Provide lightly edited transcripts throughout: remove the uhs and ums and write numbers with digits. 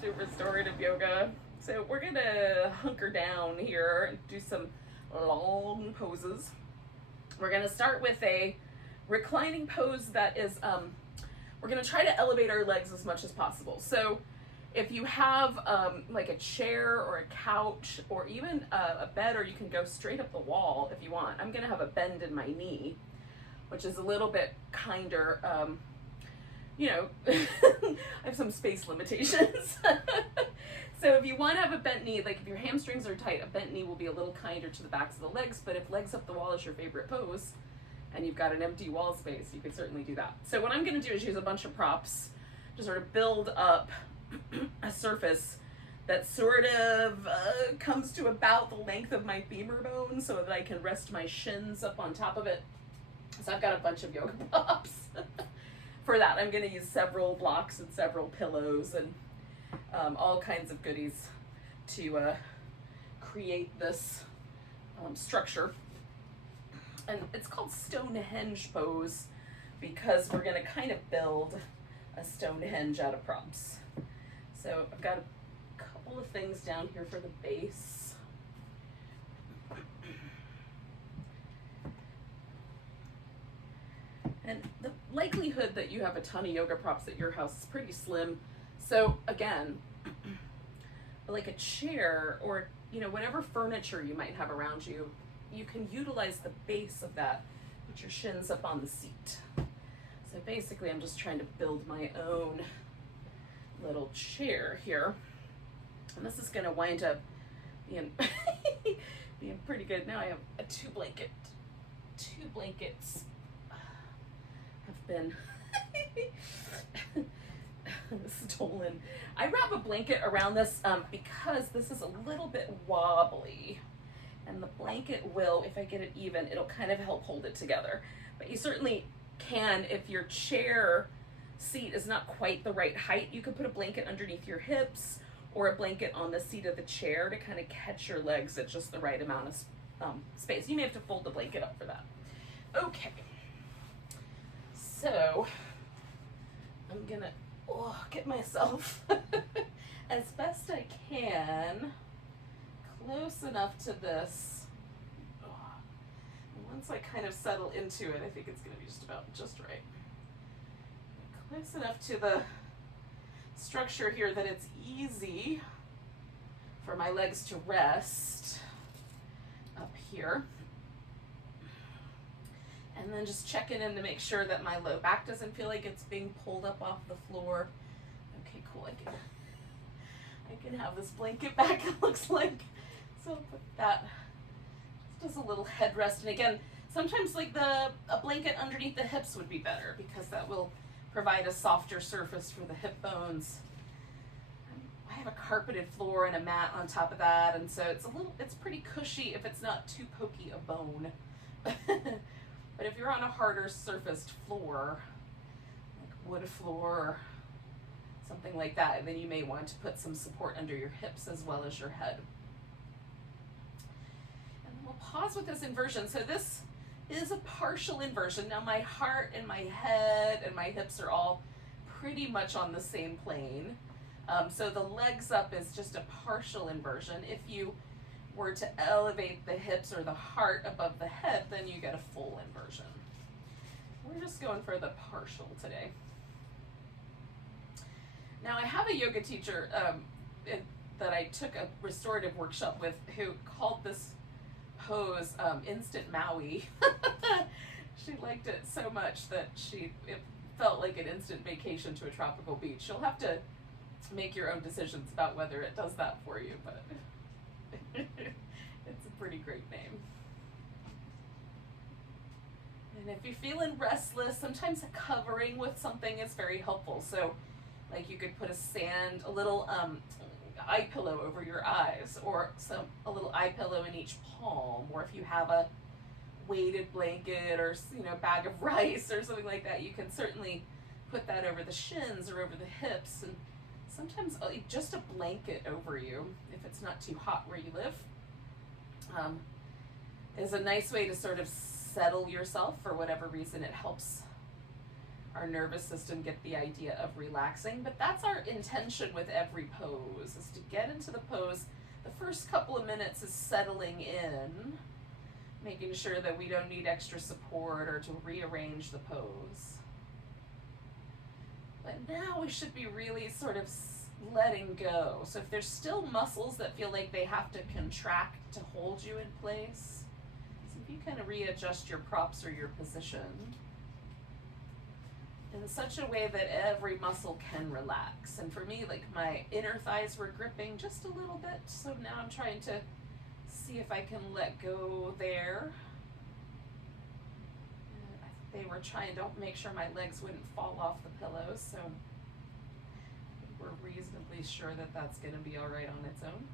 to Restorative Yoga. So we're gonna hunker down here and do some long poses. We're gonna start with a reclining pose that is, we're gonna try to elevate our legs as much as possible. So if you have like a chair or a couch or even a bed, or you can go straight up the wall if you want. I'm gonna have a bend in my knee, which is a little bit kinder, you know, I have some space limitations. So if you want to have a bent knee, like if your hamstrings are tight, a bent knee will be a little kinder to the backs of the legs. But if legs up the wall is your favorite pose and you've got an empty wall space, you can certainly do that. So what I'm going to do is use a bunch of props to sort of build up a surface that sort of comes to about the length of my femur bone so that I can rest my shins up on top of it. So I've got a bunch of yoga props. For that, I'm going to use several blocks and several pillows and all kinds of goodies to create this structure. And it's called Stonehenge pose because we're going to kind of build a Stonehenge out of props. So I've got a couple of things down here for the base. And the likelihood that you have a ton of yoga props at your house is pretty slim. So again, like a chair or, you know, whatever furniture you might have around you, you can utilize the base of that, put your shins up on the seat. So basically I'm just trying to build my own little chair here. And this is gonna wind up being, being pretty good. Now I have two blankets have been stolen. I wrap a blanket around this because this is a little bit wobbly, and the blanket will, if I get it even, it'll kind of help hold it together. But you certainly can, if your chair seat is not quite the right height, you could put a blanket underneath your hips or a blanket on the seat of the chair to kind of catch your legs at just the right amount of space. You may have to fold the blanket up for that. Okay. So I'm gonna get myself as best I can close enough to this. Once I kind of settle into it, I think it's gonna be just right. Close enough to the structure here that it's easy for my legs to rest up here. And then just checking in to make sure that my low back doesn't feel like it's being pulled up off the floor. Okay, cool. I can have this blanket back, it looks like. So I'll put that just as a little headrest. And again, sometimes like a blanket underneath the hips would be better because that will provide a softer surface for the hip bones. I have a carpeted floor and a mat on top of that, and so it's pretty cushy if it's not too pokey a bone. But if you're on a harder surfaced floor, like wood floor or something like that, then you may want to put some support under your hips as well as your head. And we'll pause with this inversion. So this is a partial inversion. Now my heart and my head and my hips are all pretty much on the same plane. So the legs up is just a partial inversion. If you were to elevate the hips or the heart above the head, then you get a full inversion. We're just going for the partial today. Now I have a yoga teacher that I took a restorative workshop with who called this pose Instant Maui. She liked it so much that it felt like an instant vacation to a tropical beach. You'll have to make your own decisions about whether it does that for you, but it's a pretty great name. And if you're feeling restless, sometimes a covering with something is very helpful. So like you could put a little eye pillow over your eyes, or a little eye pillow in each palm, or if you have a weighted blanket or bag of rice or something like that, you can certainly put that over the shins or over the hips. And sometimes just a blanket over you, if it's not too hot where you live, is a nice way to sort of settle yourself for whatever reason. It helps our nervous system get the idea of relaxing. But that's our intention with every pose, is to get into the pose. The first couple of minutes is settling in, making sure that we don't need extra support or to rearrange the pose. But now we should be really sort of letting go. So if there's still muscles that feel like they have to contract to hold you in place, so if you kind of readjust your props or your position in such a way that every muscle can relax. And for me, like my inner thighs were gripping just a little bit, so now I'm trying to see if I can let go there. They were trying to make sure my legs wouldn't fall off the pillows, so we're reasonably sure that that's going to be all right on its own.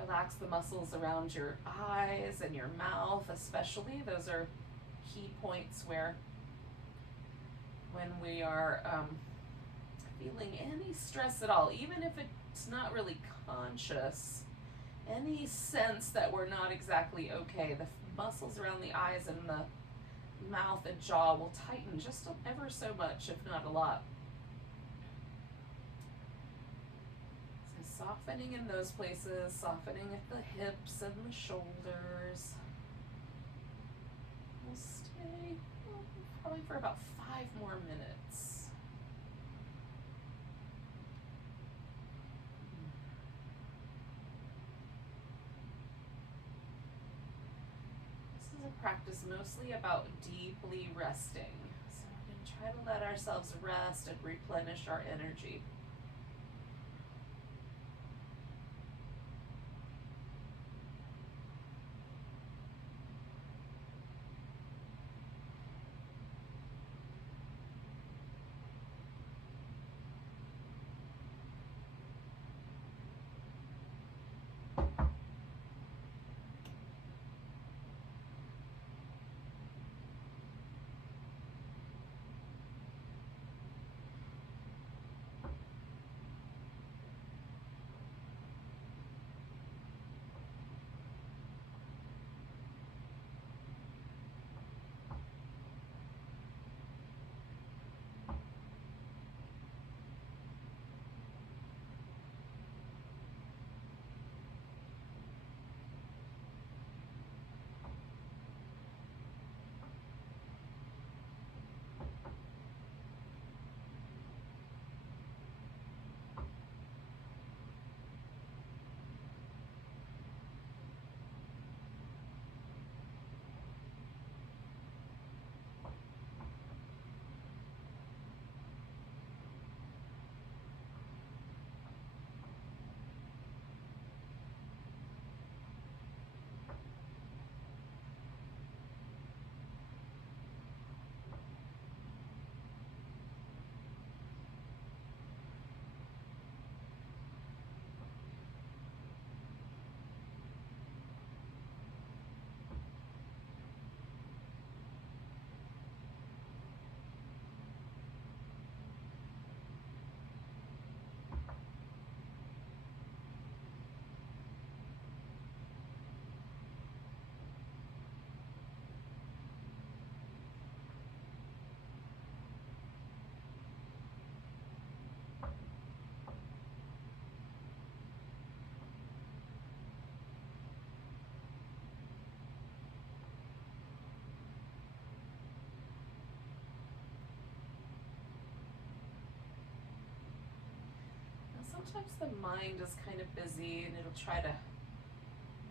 Relax the muscles around your eyes and your mouth especially. Those are key points where when we are feeling any stress at all, even if it's not really conscious, any sense that we're not exactly okay, the muscles around the eyes and the mouth and jaw will tighten just ever so much, if not a lot. So softening in those places, softening at the hips and the shoulders. We'll stay probably for about 5 more minutes. This is a practice mostly about deeply resting. So we're going to try to let ourselves rest and replenish our energy. Sometimes the mind is kind of busy and it'll try to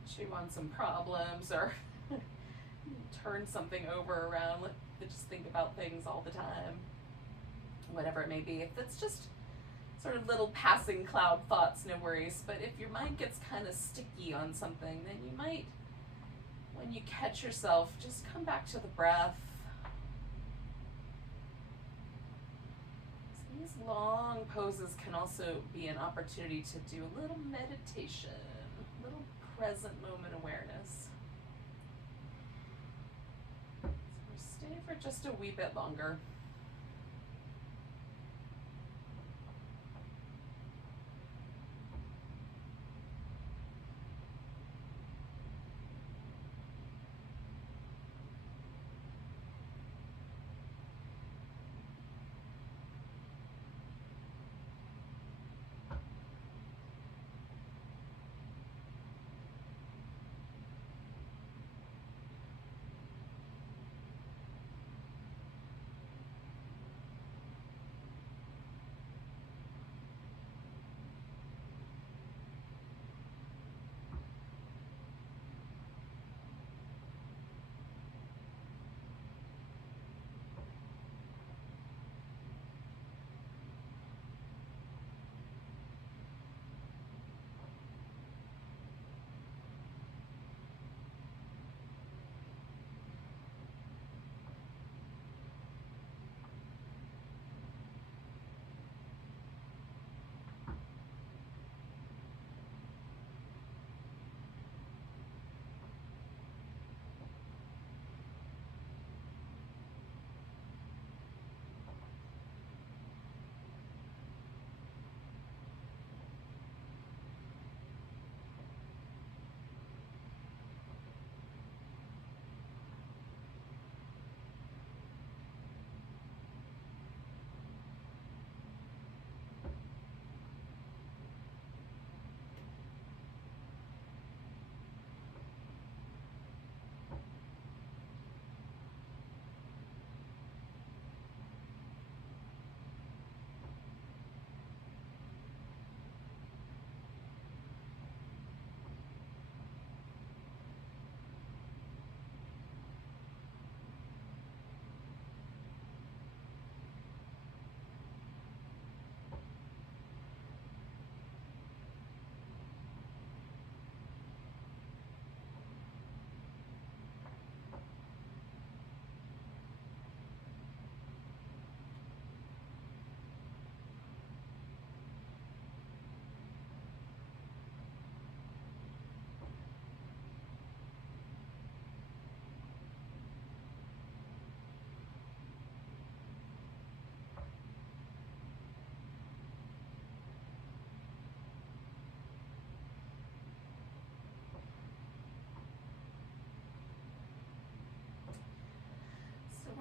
chew on some problems or turn something over around. Just think about things all the time, whatever it may be. If it's just sort of little passing cloud thoughts, no worries. But if your mind gets kind of sticky on something, then you might, when you catch yourself, just come back to the breath. These long poses can also be an opportunity to do a little meditation, a little present moment awareness. So we'll stay for just a wee bit longer.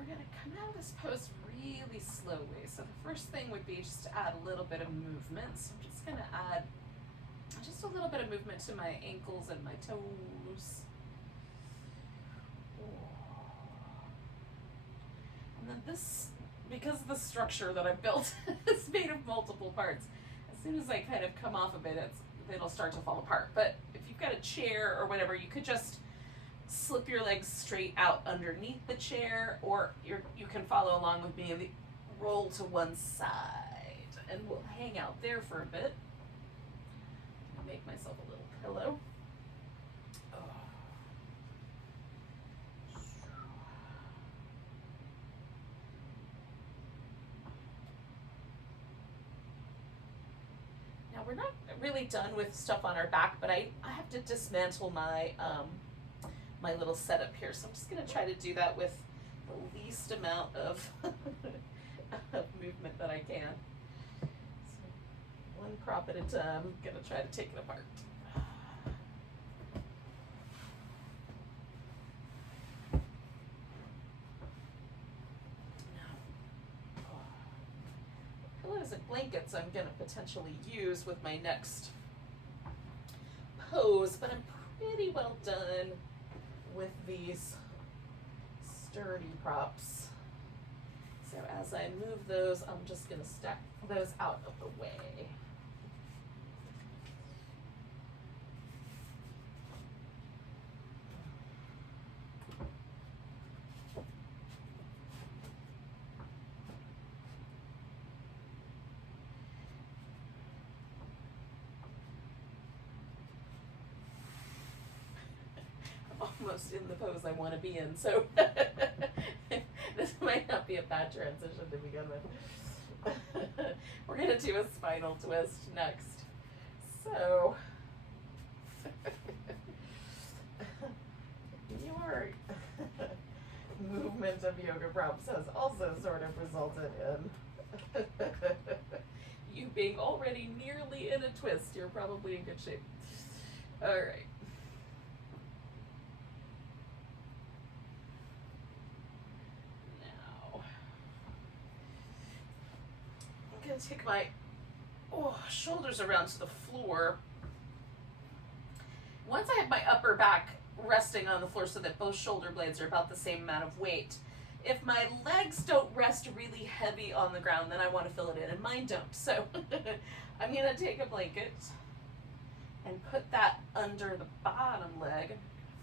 we're going to come out of this pose really slowly. So the first thing would be just to add a little bit of movement. So I'm just going to add just a little bit of movement to my ankles and my toes. And then this, because the structure that I built is made of multiple parts, as soon as I kind of come off of it, it'll start to fall apart. But if you've got a chair or whatever, you could just slip your legs straight out underneath the chair, or you can follow along with me and roll to one side, and we'll hang out there for a bit. I'll make myself a little pillow. Now we're not really done with stuff on our back, but I have to dismantle my my little setup here, so I'm just going to try to do that with the least amount of, of movement that I can. So one prop at a time, I'm going to try to take it apart. Pillows and blankets I'm going to potentially use with my next pose, but I'm pretty well done with these sturdy props. So as I move those, I'm just going to stack those out of the way. Almost in the pose I want to be in, so this might not be a bad transition to begin with. We're going to do a spinal twist next. So, your movement of yoga props has also sort of resulted in you being already nearly in a twist. You're probably in good shape. All right. I'm going to take my shoulders around to the floor. Once I have my upper back resting on the floor so that both shoulder blades are about the same amount of weight, if my legs don't rest really heavy on the ground, then I want to fill it in, and mine don't. So I'm going to take a blanket and put that under the bottom leg.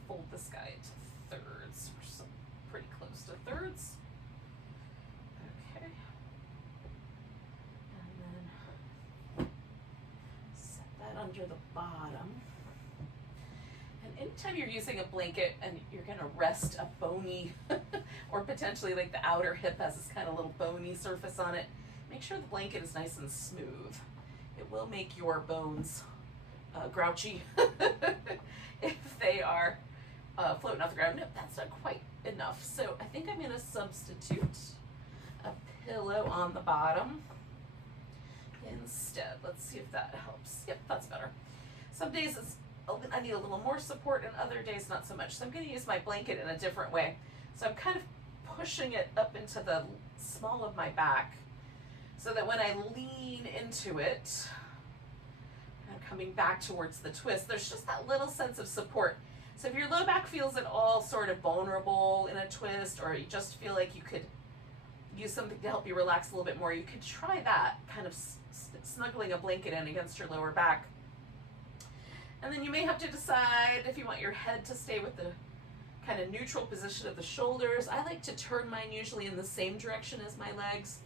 Fold this guy into thirds. We're pretty close to thirds. Okay. And then set that under the bottom. And anytime you're using a blanket and you're going to rest a bony, or potentially like the outer hip has this kind of little bony surface on it, make sure the blanket is nice and smooth. It will make your bones grouchy if they are floating off the ground. No, that's not quite enough. So I think I'm going to substitute a pillow on the bottom instead. Let's see if that helps. Yep, that's better. Some days I need a little more support, and other days not so much. So I'm going to use my blanket in a different way. So I'm kind of pushing it up into the small of my back so that when I lean into it, I'm coming back towards the twist, there's just that little sense of support. So if your low back feels at all sort of vulnerable in a twist, or you just feel like you could use something to help you relax a little bit more, you could try that, kind of snuggling a blanket in against your lower back. And then you may have to decide if you want your head to stay with the kind of neutral position of the shoulders. I like to turn mine usually in the same direction as my legs.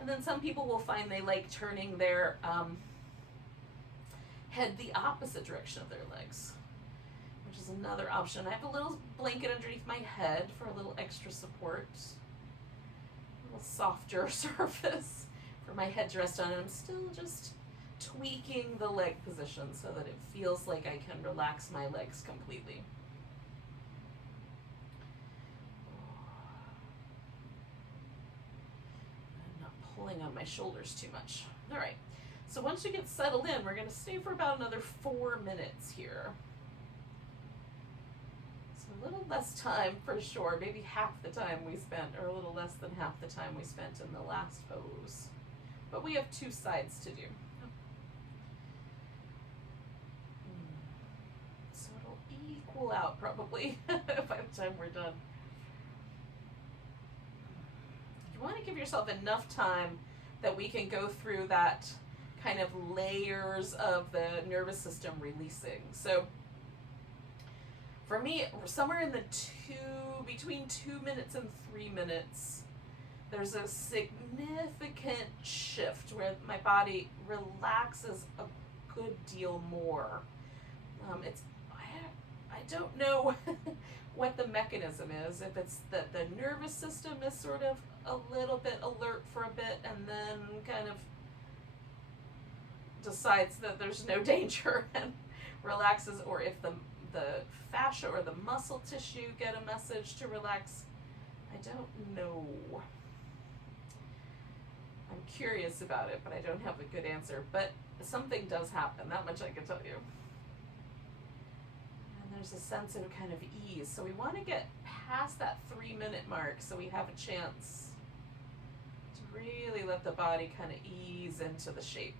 And then some people will find they like turning their head the opposite direction of their legs, which is another option. I have a little blanket underneath my head for a little extra support, a little softer surface for my head to rest on, and I'm still just tweaking the leg position so that it feels like I can relax my legs completely. I'm not pulling on my shoulders too much. All right. So once you get settled in, we're going to stay for about another 4 minutes here. So a little less time for sure, maybe half the time we spent, or a little less than half the time we spent in the last pose. But we have 2 sides to do. So it'll equal out probably by the time we're done. You want to give yourself enough time that we can go through that kind of layers of the nervous system releasing. So for me, somewhere in the between 2 minutes and 3 minutes, there's a significant shift where my body relaxes a good deal more. I don't know what the mechanism is, if it's that the nervous system is sort of a little bit alert for a bit and then kind of decides that there's no danger and relaxes, or if the fascia or the muscle tissue get a message to relax. I don't know. I'm curious about it, but I don't have a good answer. But something does happen, that much I can tell you. And there's a sense of kind of ease. So we want to get past that 3-minute mark so we have a chance to really let the body kind of ease into the shape.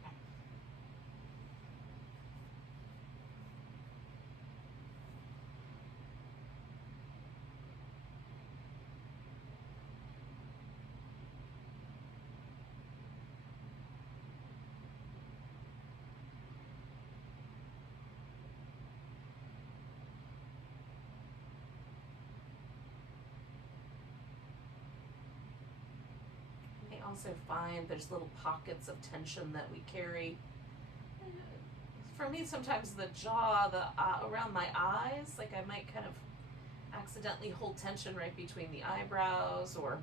Also find there's little pockets of tension that we carry. For me, sometimes the jaw, around my eyes, like I might kind of accidentally hold tension right between the eyebrows, or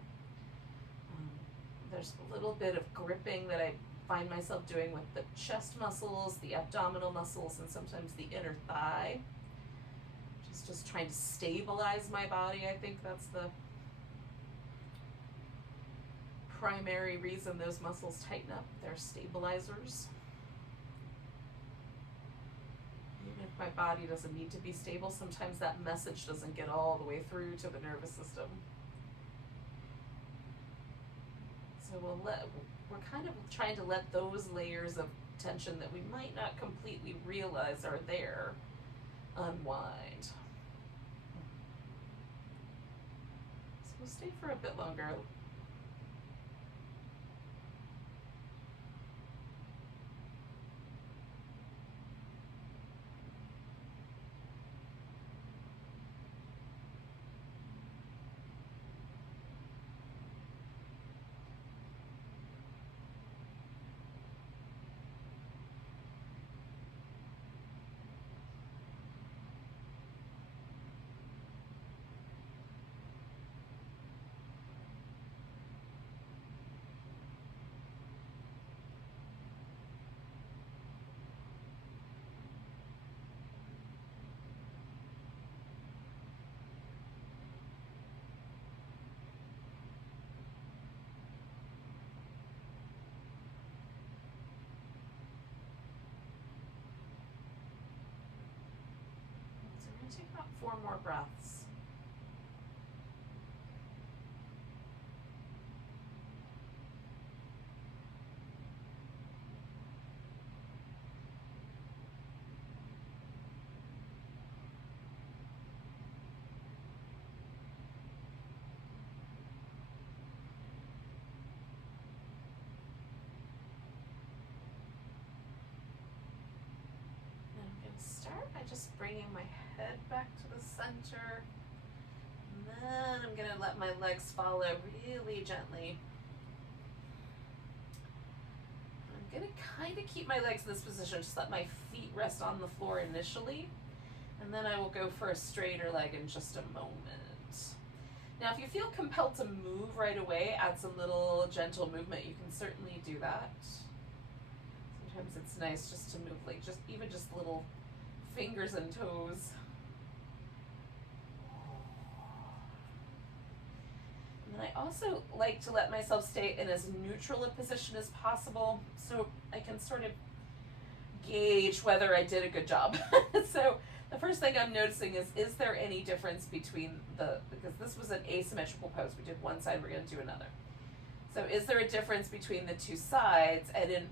there's a little bit of gripping that I find myself doing with the chest muscles, the abdominal muscles, and sometimes the inner thigh. Just trying to stabilize my body. I think that's the primary reason those muscles tighten up. They're stabilizers. Even if my body doesn't need to be stable, sometimes that message doesn't get all the way through to the nervous system. So we're kind of trying to let those layers of tension that we might not completely realize are there unwind. So we'll stay for a bit longer. Take about 4 more breaths. And I'm going to start by just bringing my head back to the center, and then I'm going to let my legs follow really gently. I'm going to kind of keep my legs in this position, just let my feet rest on the floor initially, and then I will go for a straighter leg in just a moment. Now if you feel compelled to move right away, add some little gentle movement, you can certainly do that. Sometimes it's nice just to move like even just little fingers and toes. And I also like to let myself stay in as neutral a position as possible so I can sort of gauge whether I did a good job. So The first thing I'm noticing is there any difference between because this was an asymmetrical pose. We did one side, we're going to do another. So is there a difference between the two sides? And in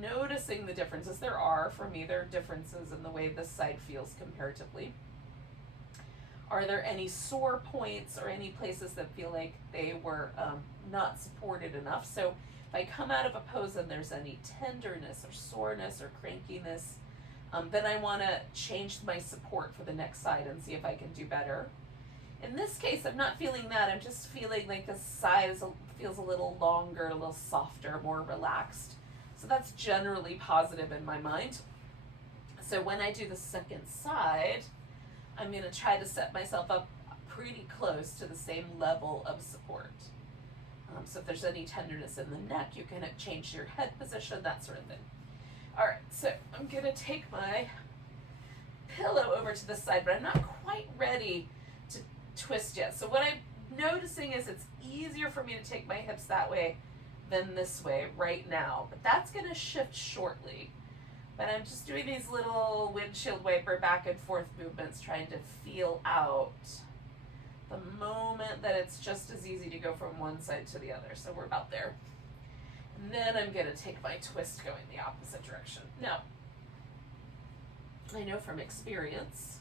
noticing the differences, there are, for me, there are differences in the way this side feels comparatively. Are there any sore points or any places that feel like they were not supported enough? So if I come out of a pose and there's any tenderness or soreness or crankiness, then I want to change my support for the next side and see if I can do better. In this case, I'm not feeling that. I'm just feeling like this side feels a little longer, a little softer, more relaxed. So that's generally positive in my mind. So when I do the second side, I'm going to try to set myself up pretty close to the same level of support. So if there's any tenderness in the neck, you can change your head position, that sort of thing. All right, so I'm going to take my pillow over to this side, but I'm not quite ready to twist yet. So what I'm noticing is it's easier for me to take my hips that way than this way right now, but that's going to shift shortly. But I'm just doing these little windshield wiper back and forth movements, trying to feel out the moment that it's just as easy to go from one side to the other. So we're about there. And then I'm going to take my twist going the opposite direction. Now, I know from experience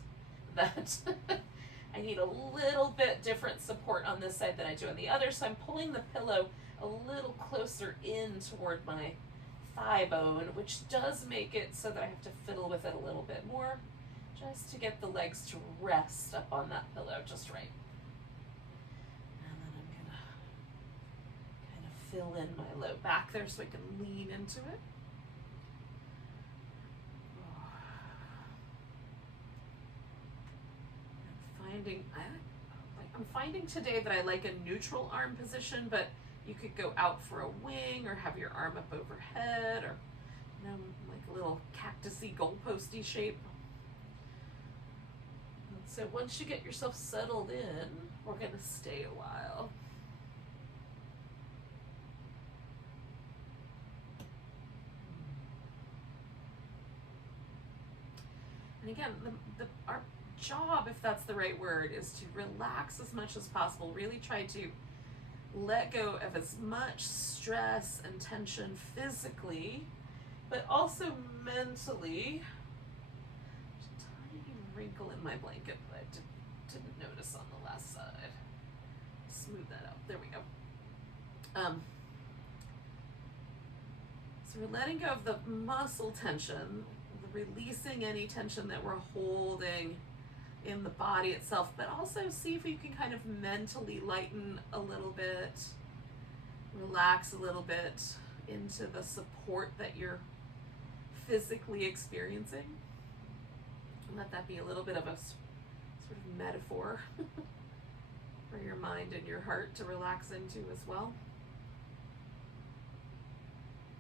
that I need a little bit different support on this side than I do on the other, so I'm pulling the pillow a little closer in toward my thigh bone, which does make it so that I have to fiddle with it a little bit more, just to get the legs to rest up on that pillow just right. And then I'm gonna kind of fill in my low back there so I can lean into it. I'm finding today that I like a neutral arm position, but you could go out for a wing or have your arm up overhead, or like a little cactusy goalposty shape. And so once you get yourself settled in, we're going to stay a while. And again, our job, if that's the right word, is to relax as much as possible. Really try to let go of as much stress and tension physically, but also mentally. There's a tiny wrinkle in my blanket that I didn't notice on the last side. Smooth that out. There we go. So we're letting go of the muscle tension, releasing any tension that we're holding in the body itself, but also see if you can kind of mentally lighten a little bit, relax a little bit into the support that you're physically experiencing. And let that be a little bit of a sort of metaphor for your mind and your heart to relax into as well.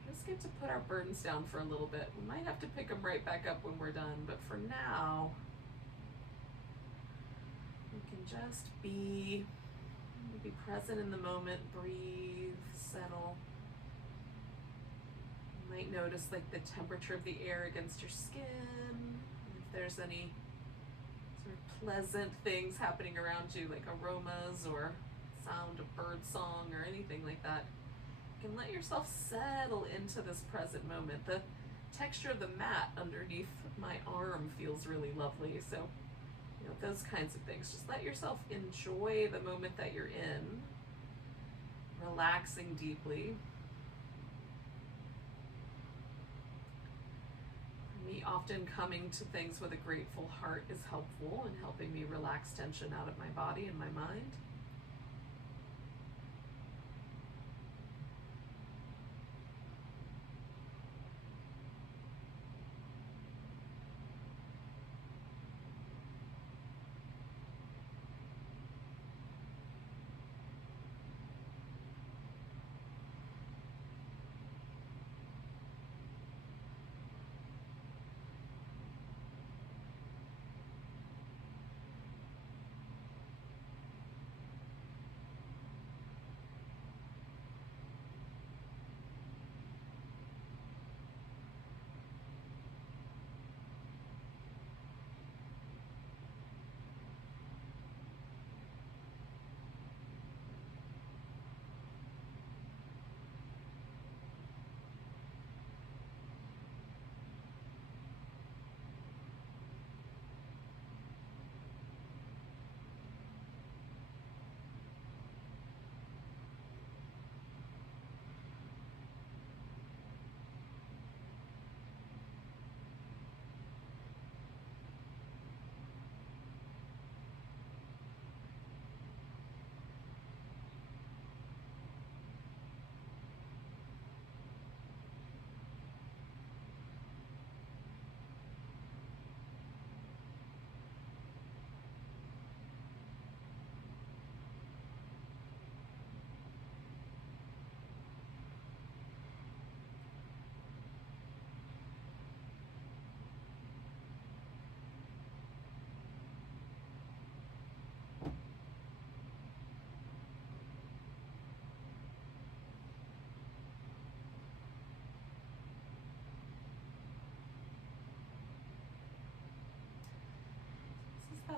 Just get to put our burdens down for a little bit. We might have to pick them right back up when we're done, but for now, we can just be present in the moment, breathe, settle. You might notice like the temperature of the air against your skin, if there's any sort of pleasant things happening around you, like aromas or sound of bird song or anything like that. You can let yourself settle into this present moment. The texture of the mat underneath my arm feels really lovely, so those kinds of things. Just let yourself enjoy the moment that you're in, relaxing deeply. For me, often coming to things with a grateful heart is helpful in helping me relax tension out of my body and my mind.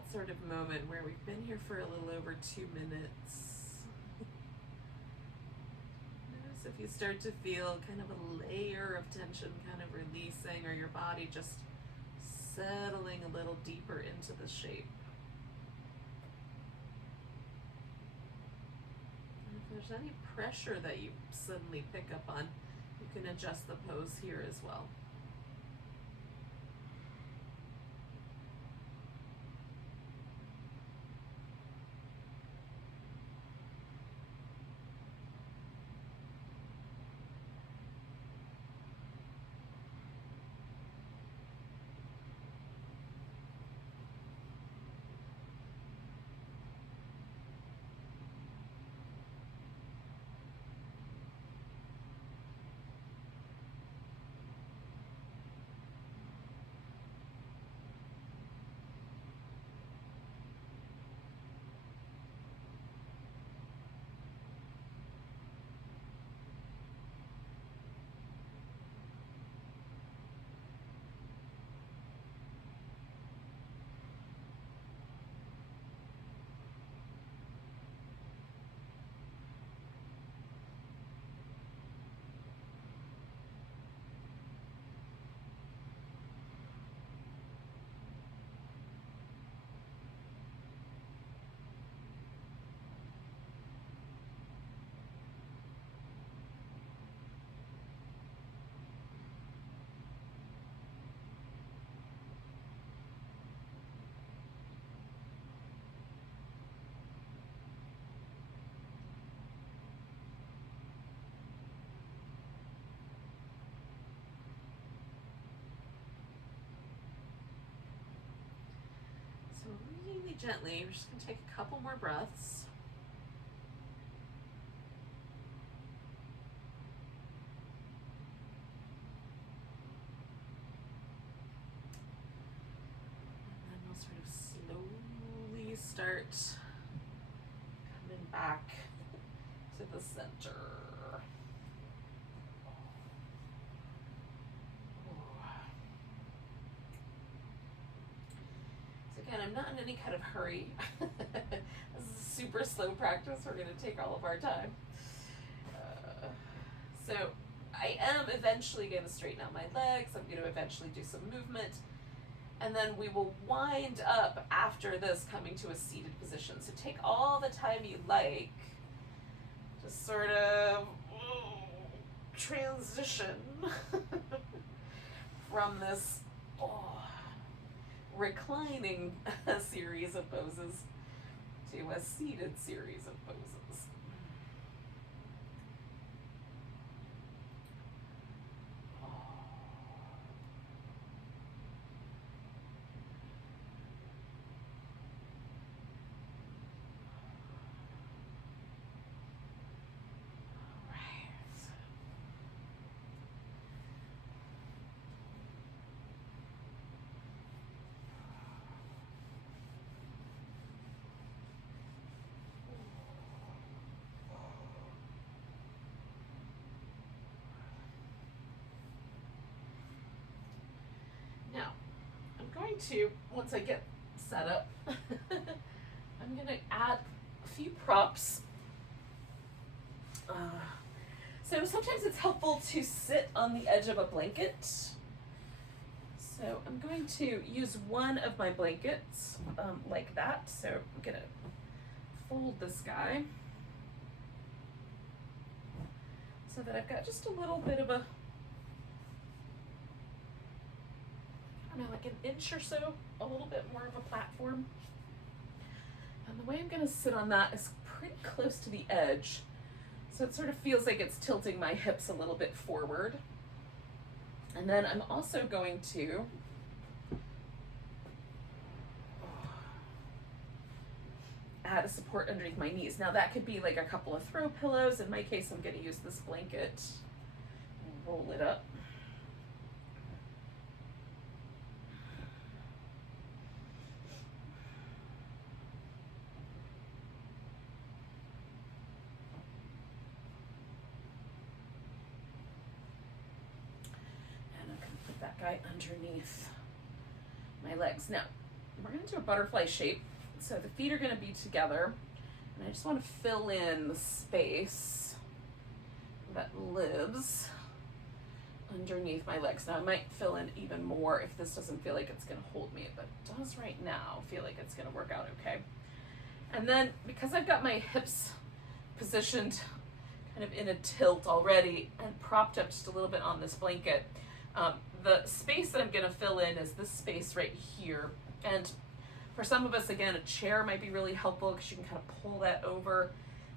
that sort of moment where we've been here for a little over 2 minutes. Notice if you start to feel kind of a layer of tension kind of releasing, or your body just settling a little deeper into the shape. And if there's any pressure that you suddenly pick up on, you can adjust the pose here as well. So really gently, we're just going to take a couple more breaths. And then we'll sort of slowly start coming back to the center. Again, I'm not in any kind of hurry. This is a super slow practice. We're going to take all of our time. So I am eventually going to straighten out my legs. I'm going to eventually do some movement. And then we will wind up after this coming to a seated position. So take all the time you like to sort of transition from this reclining series of poses to a seated series of poses. Now, I'm going to, once I get set up, I'm going to add a few props. So sometimes it's helpful to sit on the edge of a blanket. So I'm going to use one of my blankets like that. So I'm going to fold this guy so that I've got just a little bit of a, I don't know, like an inch or so, a little bit more of a platform. And the way I'm going to sit on that is pretty close to the edge. So it sort of feels like it's tilting my hips a little bit forward. And then I'm also going to add a support underneath my knees. Now that could be like a couple of throw pillows. In my case, I'm going to use this blanket and roll it up. And I'm going to put that guy underneath my legs. Now, we're going to do a butterfly shape. So the feet are going to be together, and I just want to fill in the space that lives underneath my legs. Now I might fill in even more if this doesn't feel like it's going to hold me, but it does right now feel like it's going to work out okay. And then because I've got my hips positioned kind of in a tilt already and propped up just a little bit on this blanket, the space that I'm going to fill in is this space right here. And for some of us, again, a chair might be really helpful because you can kind of pull that over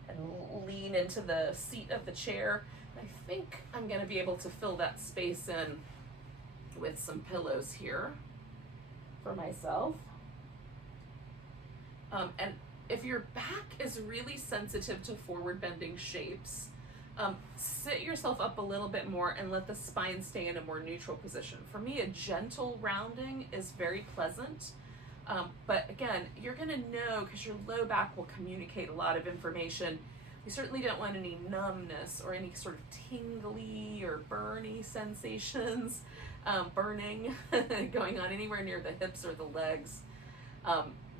and lean into the seat of the chair. I think I'm going to be able to fill that space in with some pillows here for myself. And if your back is really sensitive to forward bending shapes, sit yourself up a little bit more and let the spine stay in a more neutral position. For me, a gentle rounding is very pleasant. But again, you're going to know because your low back will communicate a lot of information. We certainly don't want any numbness or any sort of tingly or burny sensations, burning going on anywhere near the hips or the legs.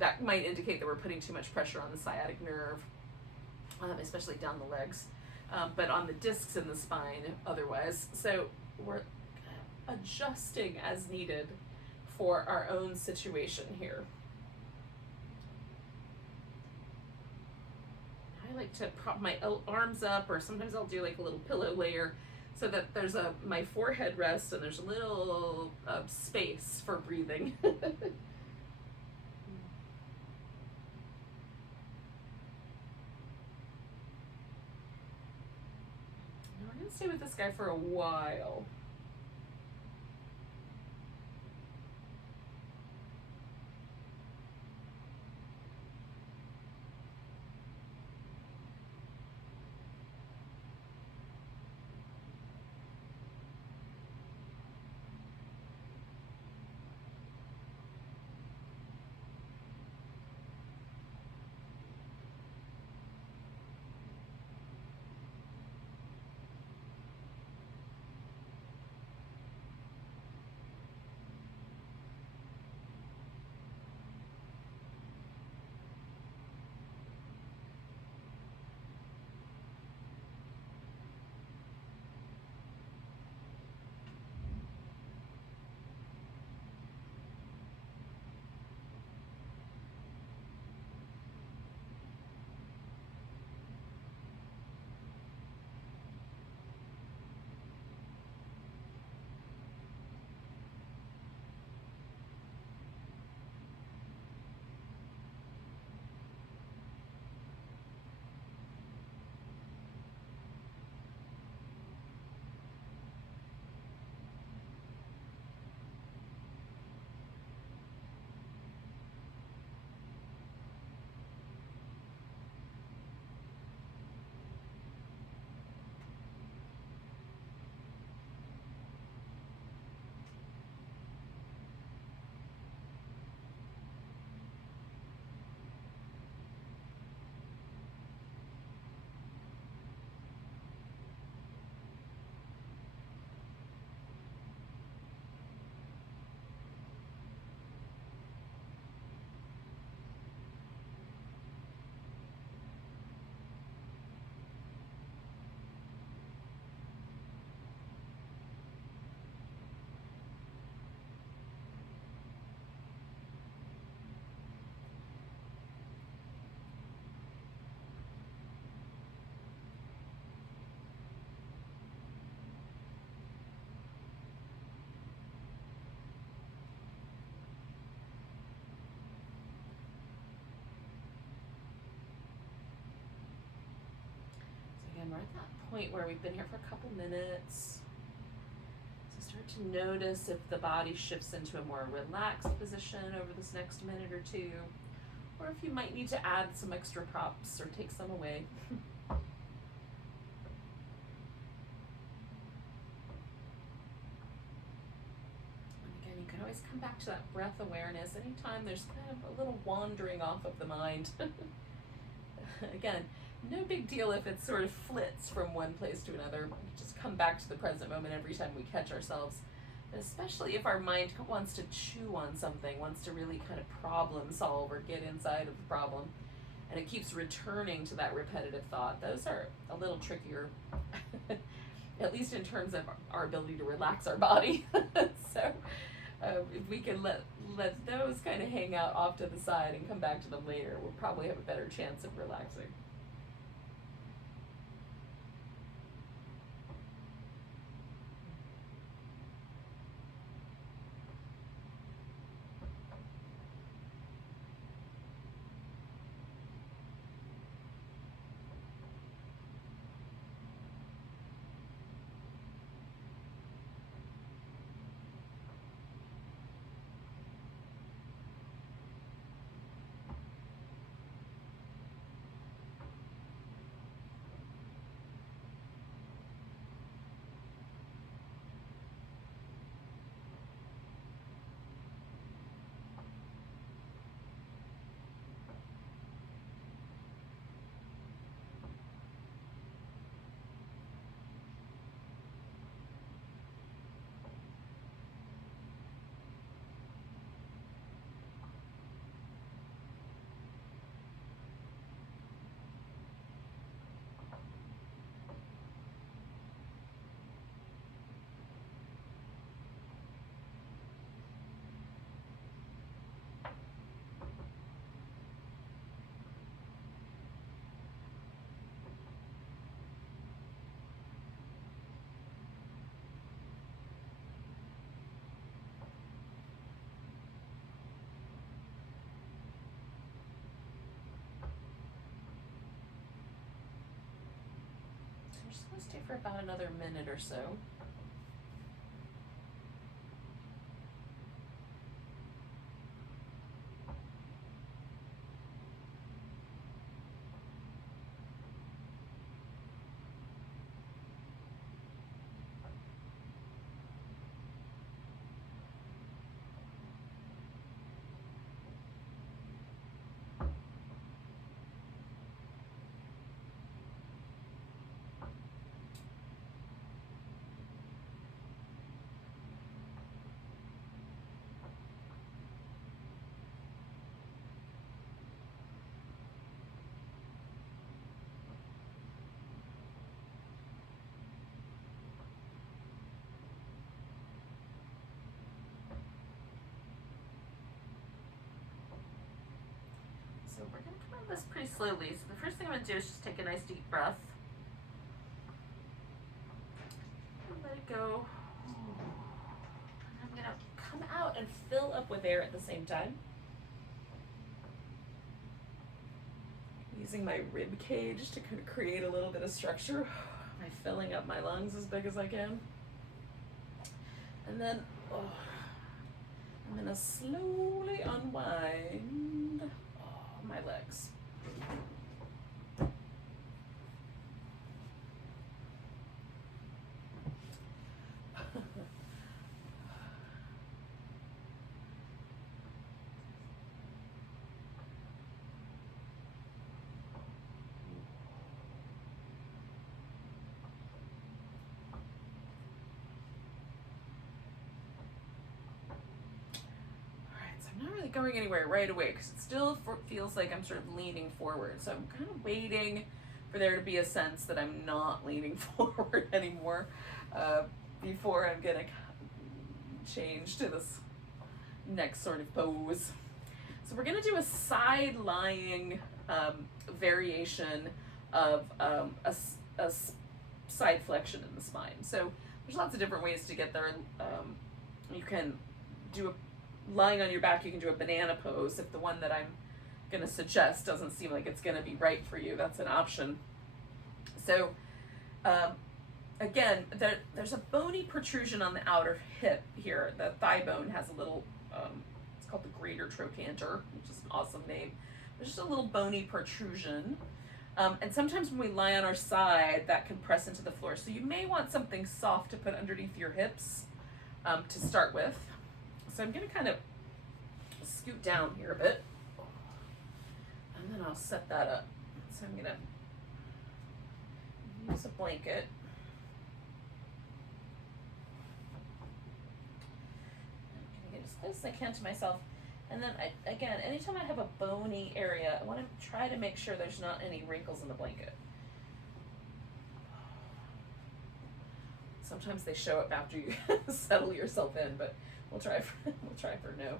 That might indicate that we're putting too much pressure on the sciatic nerve, especially down the legs, but on the discs in the spine otherwise. So we're adjusting as needed for our own situation here. I like to prop my arms up, or sometimes I'll do like a little pillow layer so that there's my forehead rest and there's a little space for breathing. We're going to stay with this guy for a while. We're at that point where we've been here for a couple minutes. So start to notice if the body shifts into a more relaxed position over this next minute or two, or if you might need to add some extra props or take some away. And again, you can always come back to that breath awareness anytime there's kind of a little wandering off of the mind. Again, no big deal if it sort of flits from one place to another. We just come back to the present moment every time we catch ourselves especially if our mind wants to chew on something, wants to really kind of problem solve or get inside of the problem, and it keeps returning to that repetitive thought. Those are a little trickier, at least in terms of our ability to relax our body. So if we can let those kind of hang out off to the side and come back to them later, we'll probably have a better chance of relaxing. We're just going to stay for about another minute or so. So we're going to come on this pretty slowly. So the first thing I'm going to do is just take a nice deep breath. And let it go. And I'm going to come out and fill up with air at the same time. Using my rib cage to kind of create a little bit of structure. By filling up my lungs as big as I can. And then I'm going to slowly unwind my legs. Going anywhere right away because it still feels like I'm sort of leaning forward. So I'm kind of waiting for there to be a sense that I'm not leaning forward anymore before I'm going to change to this next sort of pose. So we're going to do a side lying variation of a side flexion in the spine. So there's lots of different ways to get there. You can do lying on your back, you can do a banana pose. If the one that I'm going to suggest doesn't seem like it's going to be right for you, that's an option. So again, there's a bony protrusion on the outer hip here. The thigh bone has a little, it's called the greater trochanter, which is an awesome name. There's just a little bony protrusion. And sometimes when we lie on our side, that can press into the floor. So you may want something soft to put underneath your hips to start with. So I'm going to kind of scoot down here a bit, and then I'll set that up. So I'm going to use a blanket close as I can to myself. And then, again, anytime I have a bony area, I want to try to make sure there's not any wrinkles in the blanket. Sometimes they show up after you settle yourself in, but we'll try for no.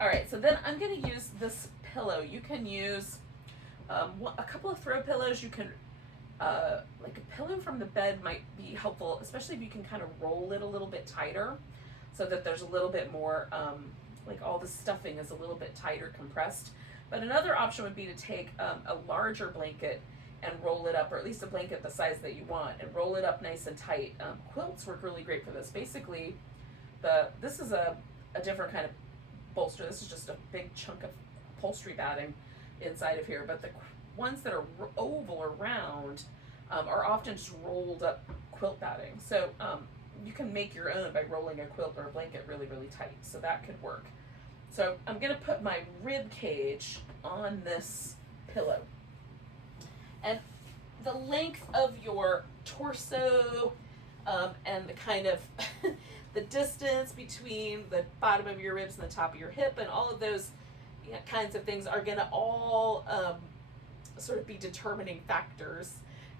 All right, so then I'm going to use this pillow. You can use a couple of throw pillows. You can, like a pillow from the bed might be helpful, especially if you can kind of roll it a little bit tighter so that there's a little bit more, like all the stuffing is a little bit tighter compressed. But another option would be to take a larger blanket and roll it up, or at least a blanket the size that you want, and roll it up nice and tight. Quilts work really great for this. Basically, this is a different kind of bolster. This is just a big chunk of upholstery batting inside of here, but the ones that are oval or round are often just rolled up quilt batting. So you can make your own by rolling a quilt or a blanket really, really tight. So that could work. So I'm going to put my rib cage on this pillow. And the length of your torso and the kind of the distance between the bottom of your ribs and the top of your hip and all of those kinds of things are going to all sort of be determining factors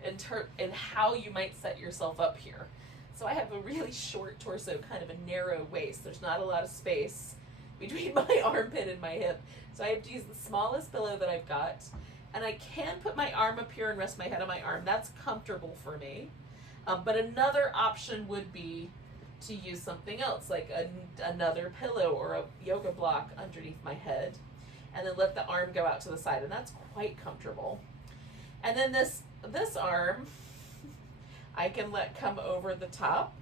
in how you might set yourself up here. So I have a really short torso, kind of a narrow waist. There's not a lot of space between my armpit and my hip. So I have to use the smallest pillow that I've got. And I can put my arm up here and rest my head on my arm. That's comfortable for me. But another option would be to use something else, like another pillow or a yoga block underneath my head, and then let the arm go out to the side, and that's quite comfortable. And then this arm, I can let come over the top,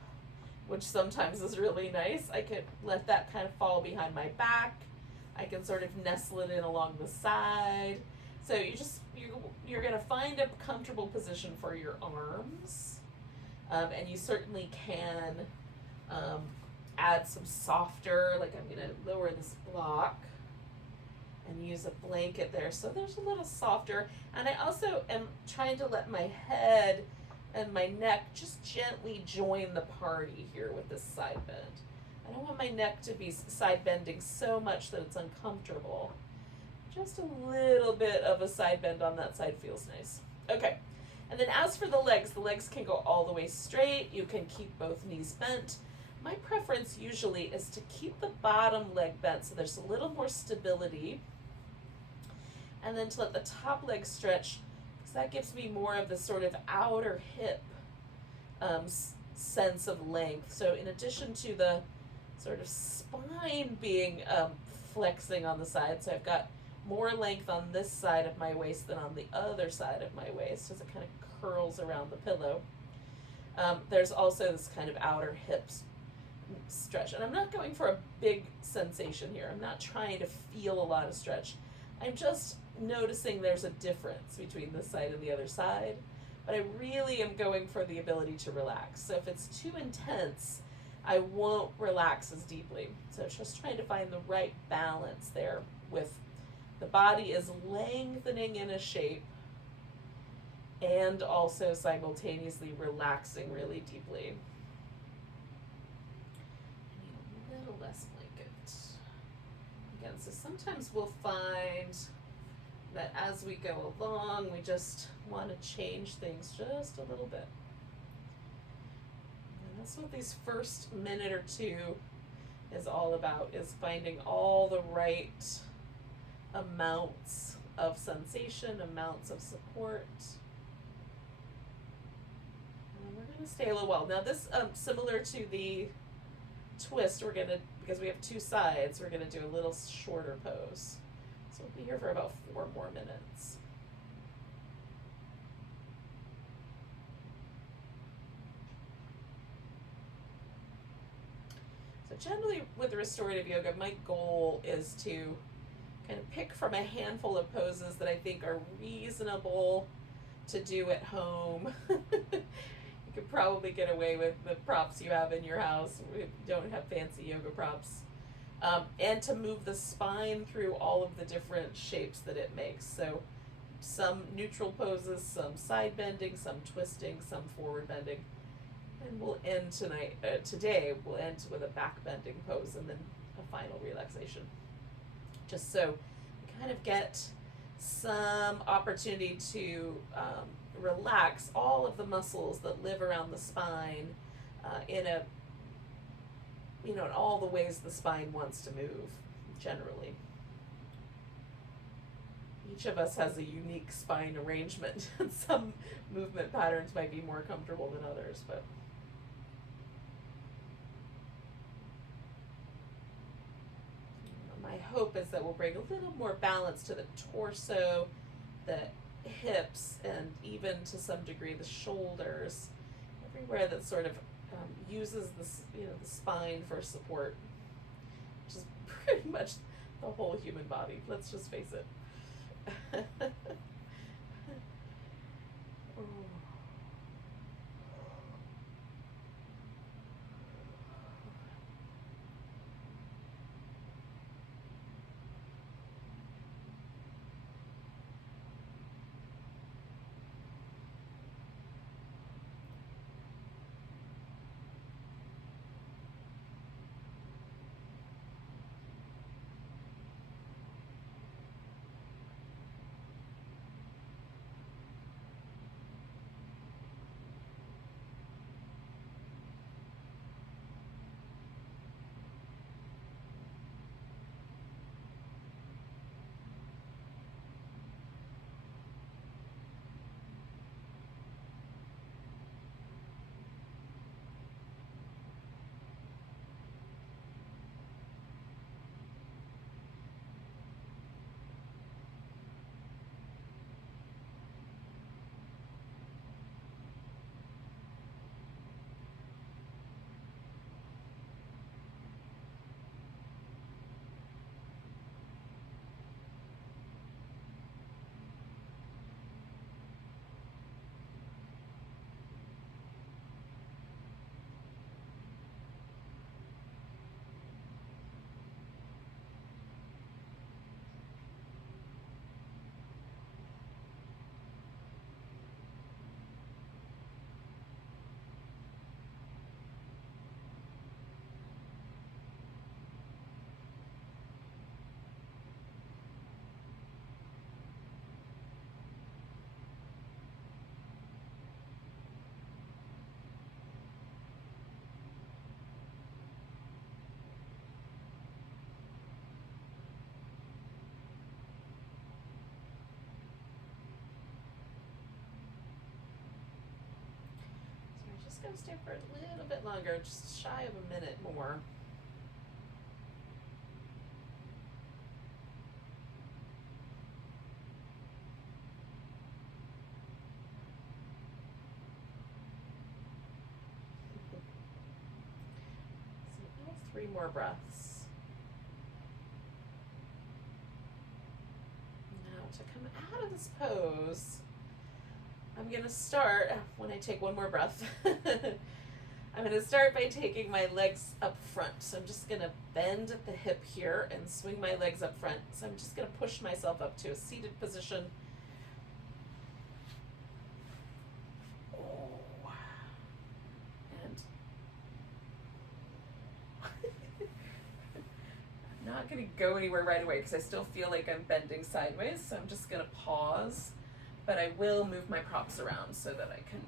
which sometimes is really nice. I could let that kind of fall behind my back. I can sort of nestle it in along the side. So you're going to find a comfortable position for your arms, and you certainly can add some softer, like I'm going to lower this block and use a blanket there. So there's a little softer, and I also am trying to let my head and my neck just gently join the party here with this side bend. I don't want my neck to be side bending so much that it's uncomfortable. Just a little bit of a side bend on that side feels nice. Okay, and then as for the legs can go all the way straight. You can keep both knees bent. My preference usually is to keep the bottom leg bent so there's a little more stability, and then to let the top leg stretch, because that gives me more of the sort of outer hip sense of length. So in addition to the sort of spine being flexing on the side, so I've got more length on this side of my waist than on the other side of my waist as it kind of curls around the pillow. There's also this kind of outer hips stretch, and I'm not going for a big sensation here. I'm not trying to feel a lot of stretch. I'm just noticing there's a difference between this side and the other side, but I really am going for the ability to relax. So if it's too intense, I won't relax as deeply. So just trying to find the right balance there with the body is lengthening in a shape and also simultaneously relaxing really deeply. I need a little less blanket. Again, so sometimes we'll find that as we go along, we just want to change things just a little bit. And that's what these first minute or two is all about, is finding all the right amounts of sensation, amounts of support. And we're going to stay a little while. Now this, similar to the twist, we're going to, because we have two sides, we're going to do a little shorter pose. So we'll be here for about 4 more minutes. So generally with restorative yoga, my goal is to kind of pick from a handful of poses that I think are reasonable to do at home. You could probably get away with the props you have in your house. We don't have fancy yoga props. And to move the spine through all of the different shapes that it makes. So some neutral poses, some side bending, some twisting, some forward bending. And we'll end today we'll end with a back bending pose, and then a final relaxation. Just so we kind of get some opportunity to relax all of the muscles that live around the spine in all the ways the spine wants to move generally. Each of us has a unique spine arrangement, and some movement patterns might be more comfortable than others, but my hope is that we'll bring a little more balance to the torso, the hips, and even to some degree the shoulders, everywhere that sort of uses the spine for support, which is pretty much the whole human body. Let's just face it. Going to stay for a little bit longer, just shy of a minute more. So 3 more breaths. Now to come out of this pose, I'm going to start, when I take one more breath, I'm going to start by taking my legs up front. So I'm just going to bend at the hip here and swing my legs up front. So I'm just going to push myself up to a seated position. And I'm not going to go anywhere right away because I still feel like I'm bending sideways. So I'm just going to pause. But I will move my props around so that I can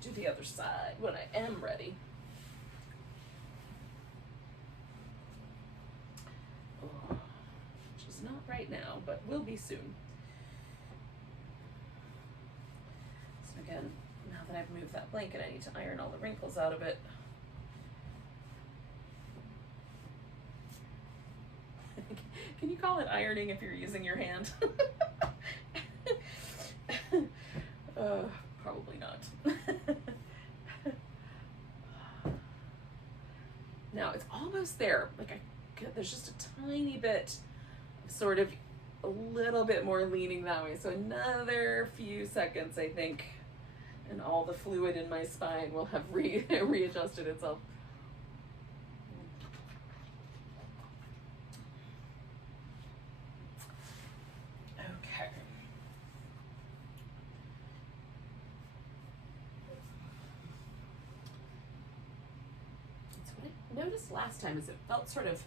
do the other side when I am ready. Which is not right now, but will be soon. So again, now that I've moved that blanket, I need to iron all the wrinkles out of it. Can you call it ironing if you're using your hand? Probably not. Now it's almost there. There's just a tiny bit, sort of a little bit more leaning that way. So another few seconds, I think, and all the fluid in my spine will have readjusted itself. noticed last time is it felt sort of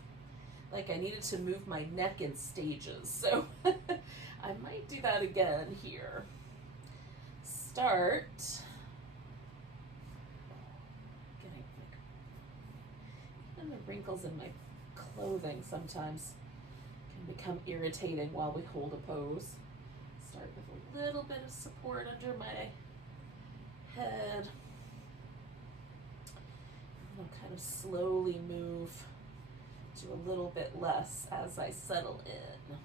like I needed to move my neck in stages. So I might do that again here. Start getting even the wrinkles in my clothing sometimes can become irritating while we hold a pose. Start with a little bit of support under my head. And I'll kind of slowly move to a little bit less as I settle in.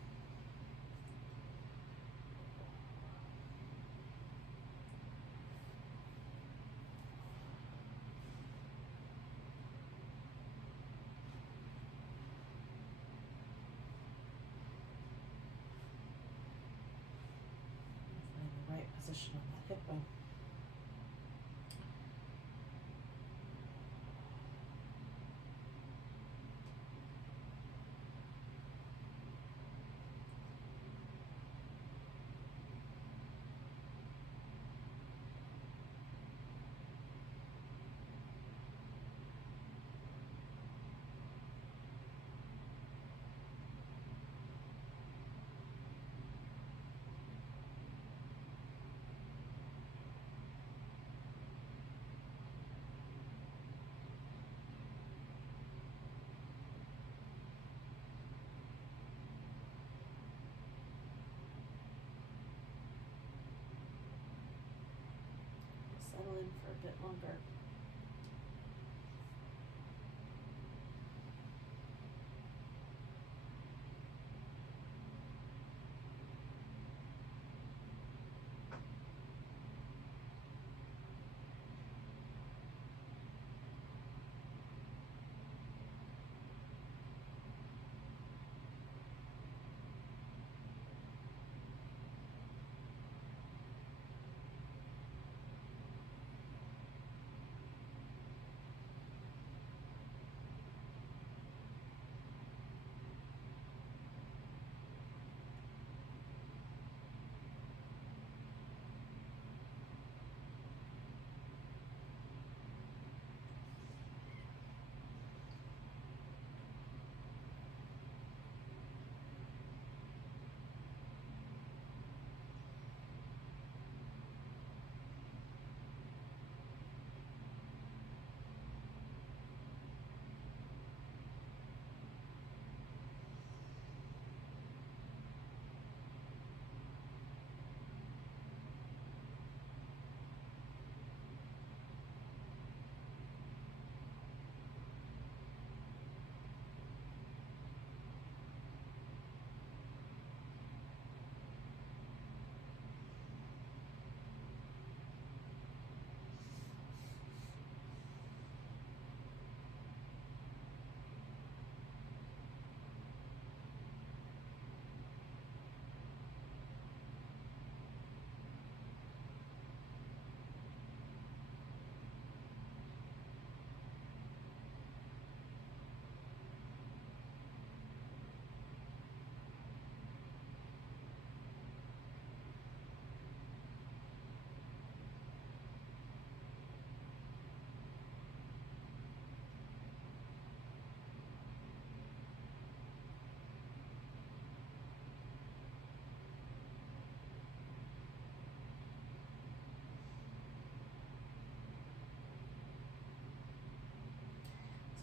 Find the right position on that hip bone. Settle in for a bit longer.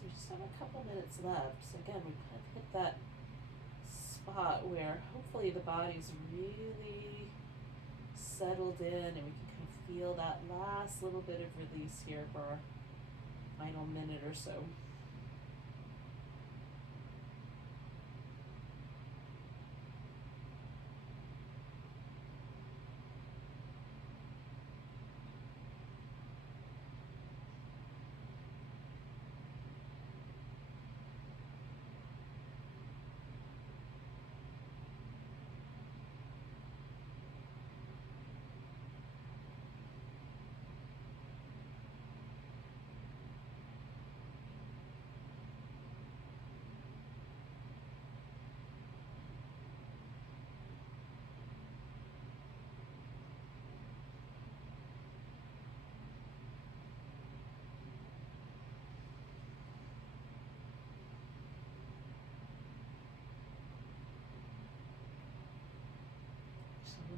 So we just have a couple minutes left. So again, we kind of hit that spot where hopefully the body's really settled in and we can kind of feel that last little bit of release here for our final minute or so.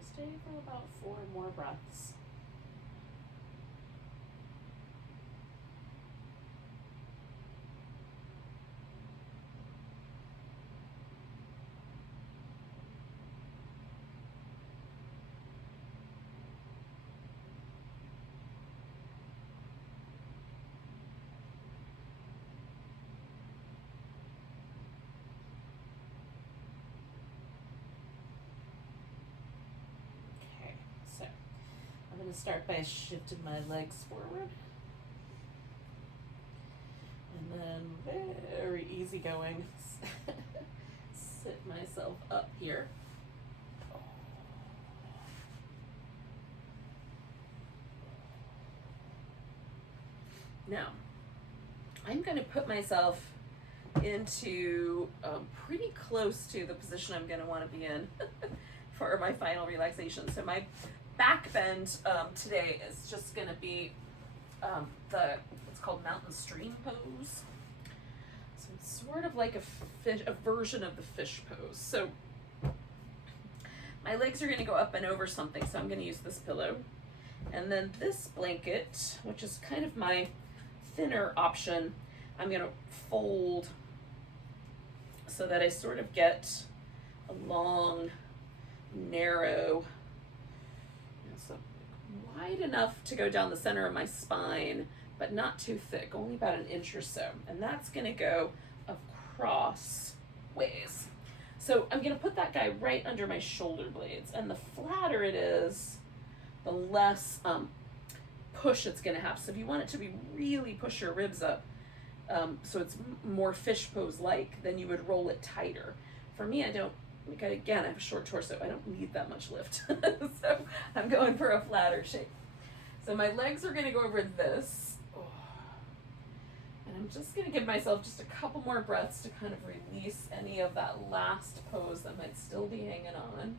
stay for about 4 more breaths. Okay, so I'm going to start by shifting my legs forward. And then very easy going, sit myself up here. Now, I'm going to put myself into pretty close to the position I'm going to want to be in for my final relaxation. So my back bend today is just going to be it's called mountain stream pose. So it's sort of like a version of the fish pose. So my legs are going to go up and over something, so I'm going to use this pillow. And then this blanket, which is kind of my thinner option, I'm going to fold so that I sort of get a long, narrow, so wide enough to go down the center of my spine, but not too thick, only about an inch or so. And that's going to go across ways. So I'm going to put that guy right under my shoulder blades, and the flatter it is, the less push it's going to have. So if you want it to be really push your ribs up, so it's more fish pose like, then you would roll it tighter. For me, I don't, again, I have a short torso, I don't need that much lift. So I'm going for a flatter shape. So my legs are going to go over this. And I'm just going to give myself just a couple more breaths to kind of release any of that last pose that might still be hanging on.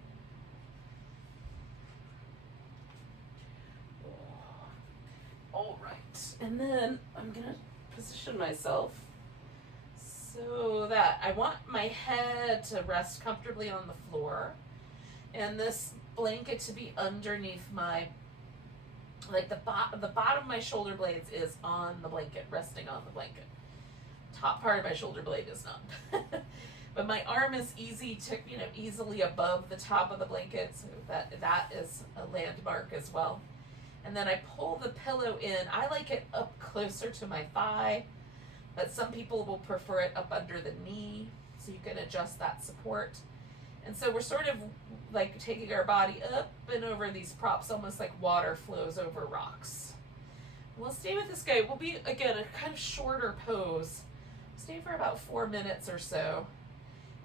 All right, and then I'm going to position myself so that I want my head to rest comfortably on the floor and this blanket to be underneath my, like the bottom of my shoulder blades is on the blanket, resting on the blanket. Top part of my shoulder blade is not. But my arm is easily above the top of the blanket, so that is a landmark as well. And then I pull the pillow in. I like it up closer to my thigh, but some people will prefer it up under the knee, so you can adjust that support. And so we're sort of like taking our body up and over these props, almost like water flows over rocks. We'll stay with this guy. We'll be, again, a kind of shorter pose. Stay for about 4 minutes or so,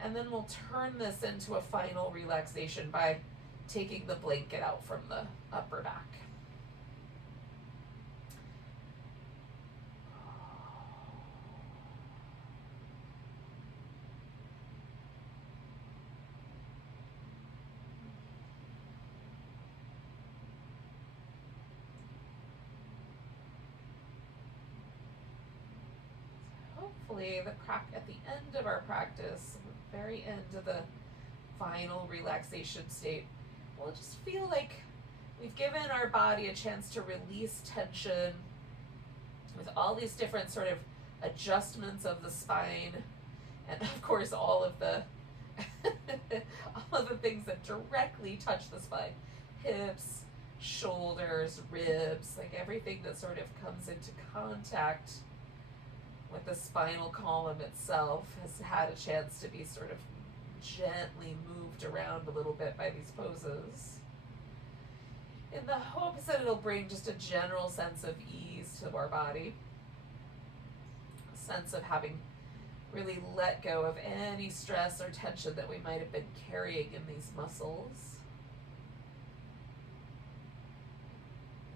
and then we'll turn this into a final relaxation by taking the blanket out from the upper back. Hopefully at the end of our practice, very end of the final relaxation state, we'll just feel like we've given our body a chance to release tension with all these different sort of adjustments of the spine, and of course all of the all of the things that directly touch the spine, hips, shoulders, ribs, like everything that sort of comes into contact with the spinal column itself has had a chance to be sort of gently moved around a little bit by these poses, in the hopes that it'll bring just a general sense of ease to our body, a sense of having really let go of any stress or tension that we might have been carrying in these muscles.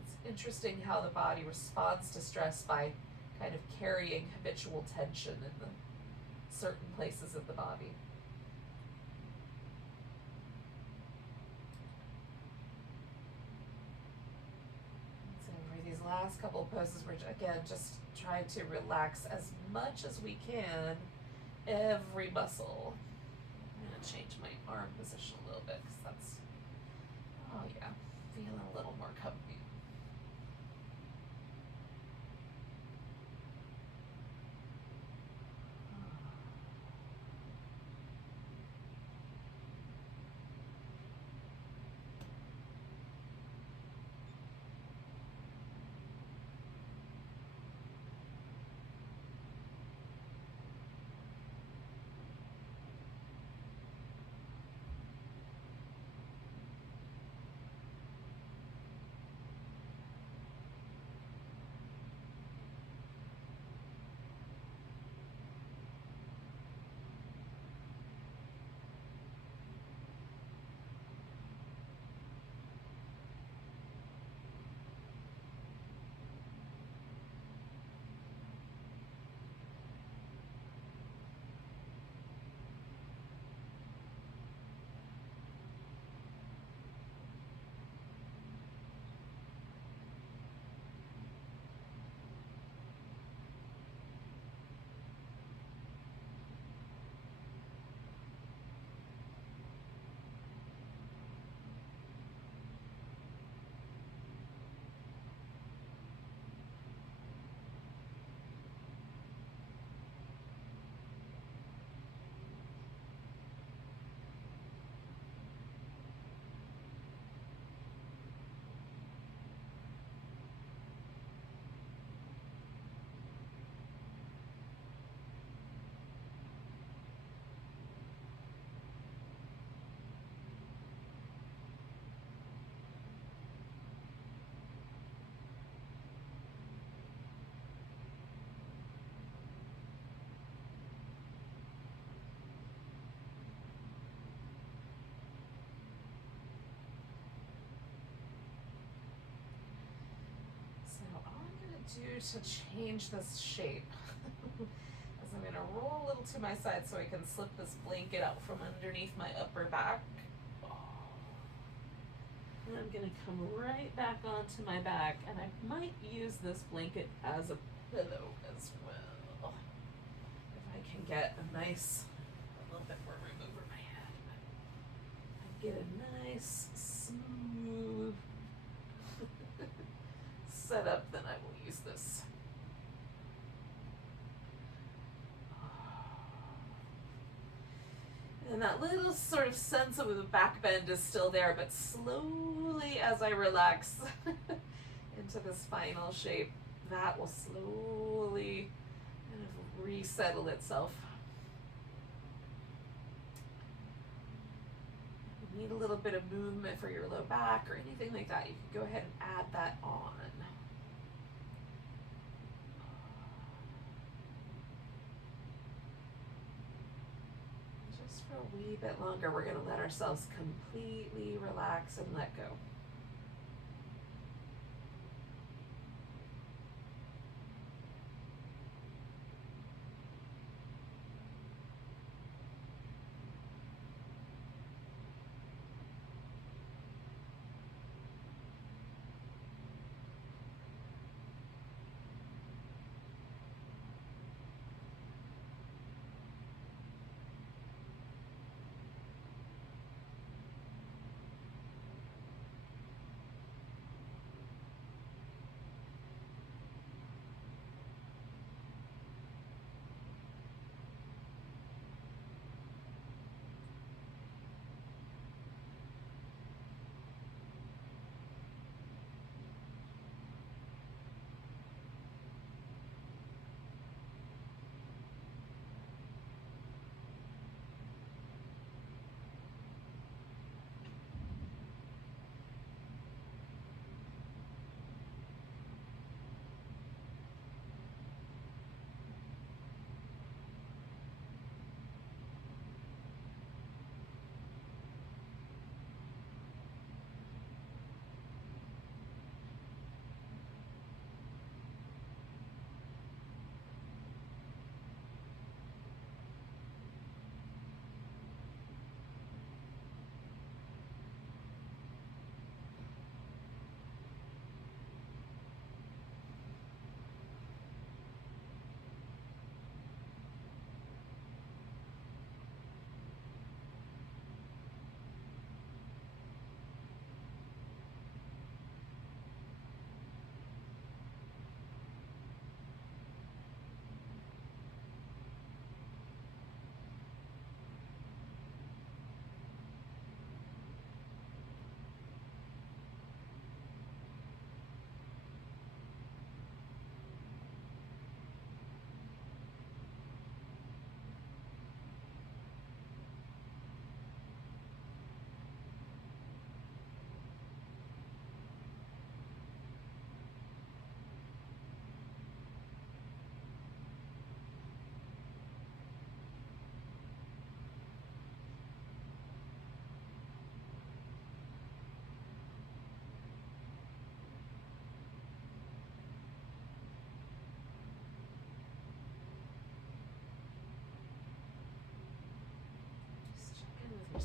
It's interesting how the body responds to stress by kind of carrying habitual tension in the certain places of the body. So for these last couple of poses, we're again just trying to relax as much as we can every muscle. I'm going to change my arm position a little bit because that's Oh yeah, feeling a little more comfy. Do to change this shape is I'm going to roll a little to my side so I can slip this blanket out from underneath my upper back. And I'm going to come right back onto my back, and I might use this blanket as a pillow as well. If I can get a nice, a little bit more room over my head. I get a nice, smooth setup, then I will use this. And that little sort of sense of the back bend is still there, but slowly as I relax into this final shape, that will slowly kind of resettle itself. If you need a little bit of movement for your low back or anything like that, you can go ahead and add that on. For a wee bit longer, we're going to let ourselves completely relax and let go.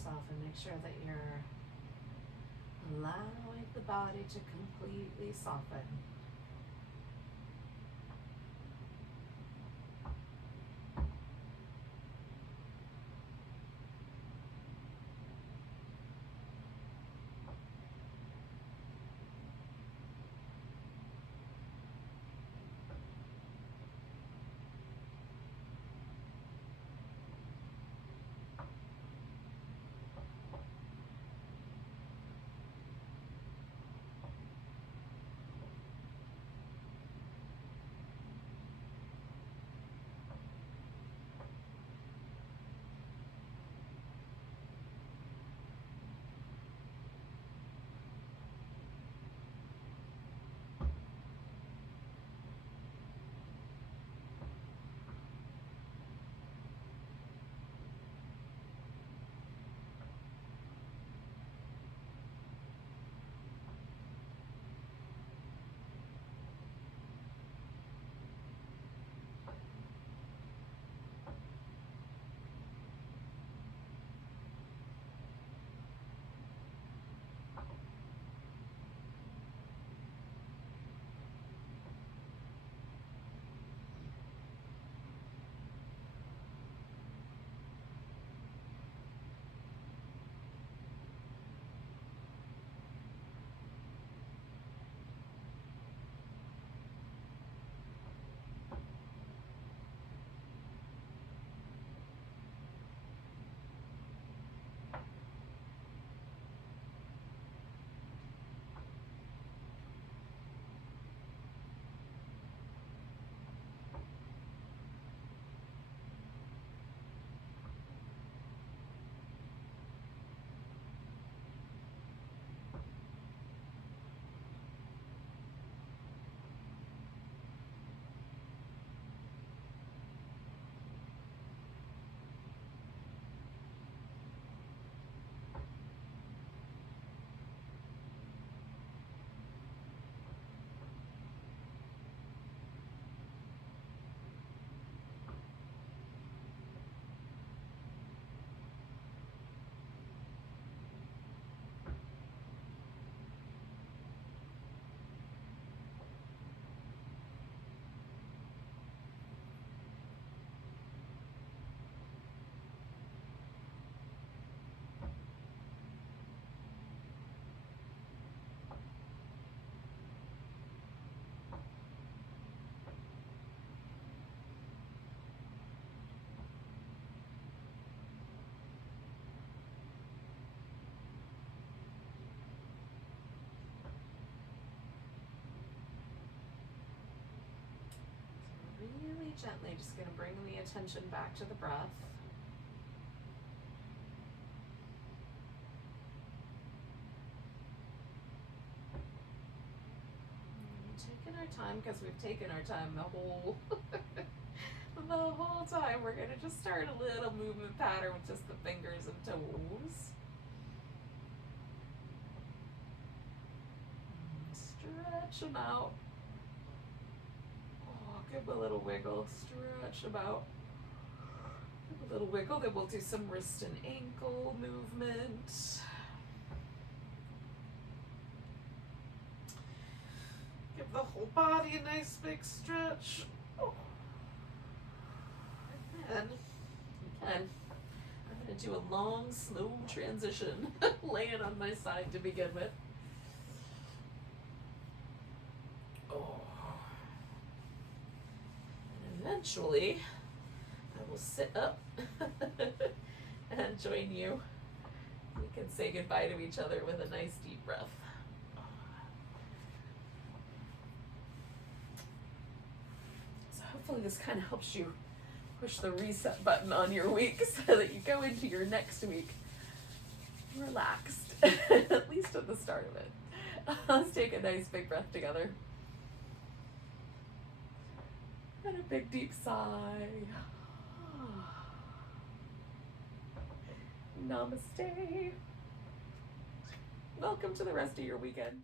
yourself and make sure that you're allowing the body to completely soften. Really gently, just going to bring the attention back to the breath. Taking our time, because we've taken our time the whole time. We're going to just start a little movement pattern with just the fingers and toes. Stretch them out. Give them a little wiggle, stretch them out. Give a little wiggle, then we'll do some wrist and ankle movement. Give the whole body a nice big stretch. And again, I'm going to do a long, slow transition, laying on my side to begin with. Eventually, I will sit up and join you. We can say goodbye to each other with a nice deep breath. So hopefully this kind of helps you push the reset button on your week so that you go into your next week relaxed, at least at the start of it. Let's take a nice big breath together. And a big deep sigh. Namaste. Welcome to the rest of your weekend.